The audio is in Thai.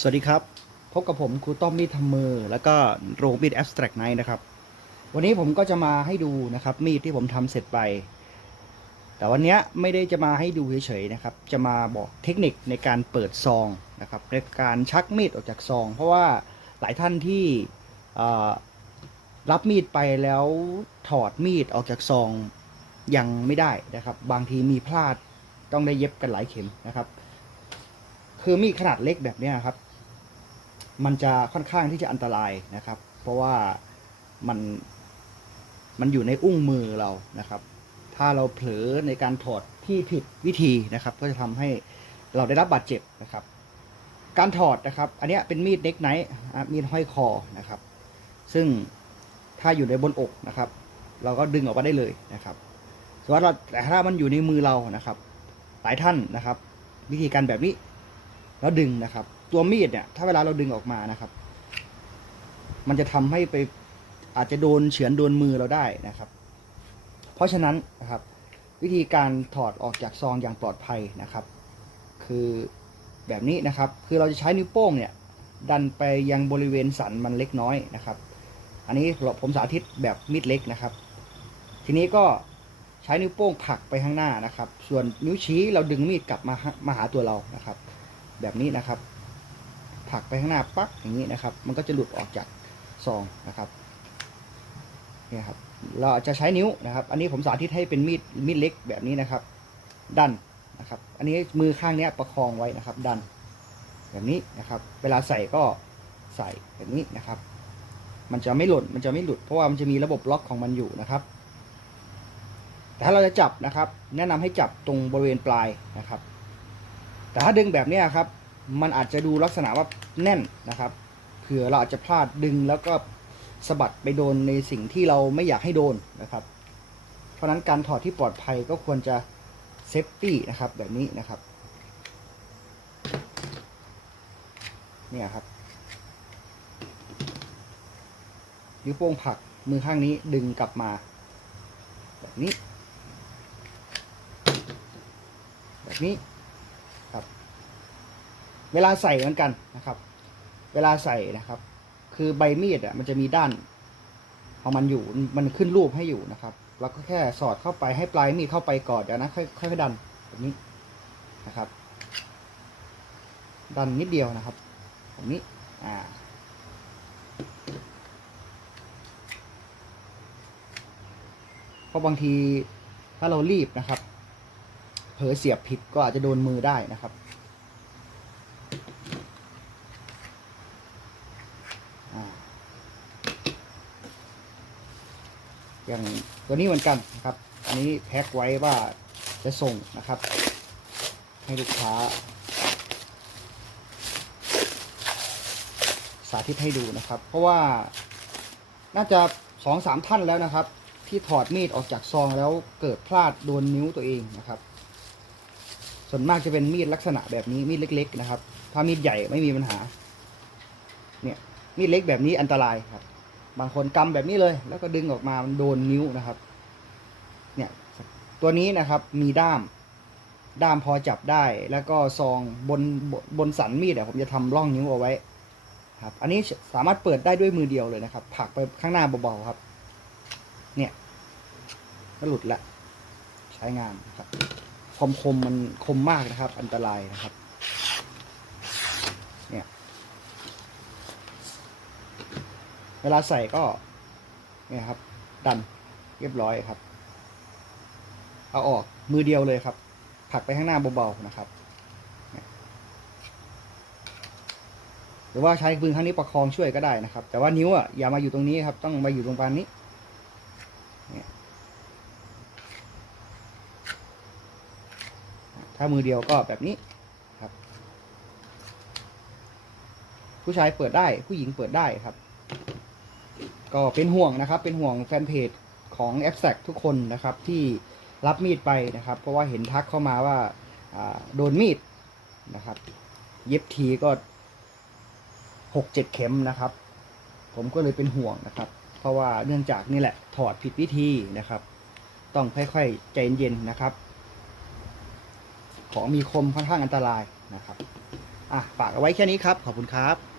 สวัสดีครับ พบกับผมครูต้อมมีดทำมือ แล้วก็โรงมีด abstract knife นะครับ วันนี้ผมก็จะมาให้ดูนะครับ มีดที่ผมทำเสร็จไป แต่วันนี้ไม่ได้จะมาให้ดูเฉยๆนะครับ จะมาบอกเทคนิคในการเปิดซองนะครับ ในการชักมีดออกจากซอง เพราะว่าหลายท่านที่รับมีดไปแล้วถอดมีดออกจากซองยังไม่ได้นะครับ บางทีมีพลาดต้องได้เย็บกันหลายเข็มนะครับคือมีดขนาดเล็กแบบนี้ครับ มันจะค่อนข้างที่จะอันตรายนะครับ เพราะว่ามันมันอยู่ในอุ้งมือเรานะครับ ถ้าเราเผลอในการถอดที่ผิดวิธีนะครับ ก็จะทำให้เราได้รับบาดเจ็บนะครับ การถอดนะครับ อันนี้เป็นมีดเน็กไนท์มีดห้อยคอนะครับ ซึ่งถ้าอยู่ในบนอกนะครับ เราก็ดึงออกมาได้เลยนะครับส่วนเราแต่ถ้ามันอยู่ในมือเรานะครับ หลายท่านนะครับ วิธีการแบบนี้ แล้วดึงนะครับ ตัวมีดเนี่ย ถ้าเวลาเราดึงออกมานะครับ มันจะทำให้ไปอาจจะโดนเฉือนโดนมือเราได้นะครับ เพราะฉะนั้นนะครับ วิธีการถอดออกจากซองอย่างปลอดภัยนะครับ คือแบบนี้นะครับ คือเราจะใช้นิ้วโป้งเนี่ย ดันไปยังบริเวณสันมันเล็กน้อยนะครับ อันนี้ผมสาธิตแบบมีดเล็กนะครับ ทีนี้ก็ใช้นิ้วโป้งผลักไปข้างหน้านะครับ ส่วนนิ้วชี้เราดึงมีดกลับมามาหาตัวเรานะครับ แบบนี้นะครับ ผลักไปข้างหน้าปักอย่างนี้นะครับ มันก็จะหลุดออกจากซองนะครับเนี่ยครับเราจะใช้นิ้วนะครับ อันนี้ผมสาธิตให้เป็นมีดมีดเล็กแบบนี้นะครับ ดันนะครับ อันนี้มือข้างนี้ประคองไว้นะครับ ดัน แบบนี้นะครับ เวลาใส่ก็ใส่แบบนี้นะครับ มันจะไม่หล่นมันจะไม่หลุดเพราะว่ามันจะมีระบบล็อกของมันอยู่นะครับ แต่ถ้าเราจะจับนะครับ แนะนำให้จับตรงบริเวณปลายนะครับ แต่ถ้าดึงแบบนี้ครับ มันอาจจะดูลักษณะว่าแน่นนะครับเผื่อเราอาจจะพลาดดึงแล้วก็สะบัดไปโดนในสิ่งที่เราไม่อยากให้โดนนะครับ เพราะนั้นการถอดที่ปลอดภัยก็ควรจะเซฟตี้นะครับแบบนี้นะครับเนี่ยครับนิ้วโป้งผักมือข้างนี้ดึงกลับมา แบบนี้ แบบนี้ครับ เวลาใส่เหมือนกันนะครับ เวลาใส่นะครับ คือใบมีดอะมันจะมีด้านของมันอยู่มันขึ้นรูปให้อยู่นะครับเราก็แค่สอดเข้าไปให้ปลายมีดเข้าไปก่อนเดี๋ยวนะค่อยค่อยๆดันแบบนี้นะครับ ดันนิดเดียวนะครับแบบนี้อ่าเพราะบางทีถ้าเรารีบนะครับ เผลอเสียบผิดก็อาจจะโดนมือได้นะครับ อย่างตัวนี้เหมือนกันนะครับ อันนี้แพ็คไว้ว่าจะส่งนะครับ ให้ลูกค้า สาธิตให้ดูนะครับ เพราะว่าน่าจะสองสามท่านแล้วนะครับ ที่ถอดมีดออกจากซองแล้วเกิดพลาดโดนนิ้วตัวเองนะครับ ส่วนมากจะเป็นมีดลักษณะแบบนี้มีดเล็ก ๆ นะครับ ถ้ามีดใหญ่ไม่มีปัญหา เนี่ย มีดเล็กแบบนี้อันตรายครับ บางคนกำแบบนี้เลย แล้วก็ดึงออกมามันโดนนิ้วนะครับ เนี่ยตัวนี้นะครับมีด้าม ด้ามพอจับได้ แล้วก็ซองบนบนบนสันมีดอะผมจะทำร่องนิ้วเอาไว้ครับ อันนี้สามารถเปิดได้ด้วยมือเดียวเลยนะครับผลักไปข้างหน้าเบาๆครับ เนี่ยก็หลุดละ ใช้งานครับคมคมมันคมมากนะครับ อันตรายนะครับ เนี่ย เว ลาใส่ก็เนี่ยครับ ดันเรียบร้อยครับ เอาออกมือเดียวเลยครับผลักไปข้างหน้าเบาๆนะครับ หรือว่าใช้มือข้างนี้ประคองช่วยก็ได้นะครับ แต่ว่านิ้วอะอย่ามาอยู่ตรงนี้ครับ ต้องมาอยู่ตรงปานนี้ถ้ามือเดียวก็แบบนี้ครับ ผู้ชายเปิดได้ผู้หญิงเปิดได้ครับ ก็เป็นห่วงนะครับ เป็นห่วงแฟนเพจของ a b s t r a c ทุกคนนะครับที่รับมีดไปนะครับ เพราะว่าเห็นทักเข้ามาว่าอ่าโดนมีดนะครับ เย็บทีก็หกเจ็ดเข็มนะครับ ผมก็เลยเป็นห่วงนะครับ เพราะว่าเนื่องจากนี่แหละถอดผิดวิธีนะครับ ต้องค่อยๆใจเย็นๆนะครับ ของมีคมค่อนข้างอันตรายนะครับอะฝากเอาไว้แค่นี้ครับ ขอบคุณครับ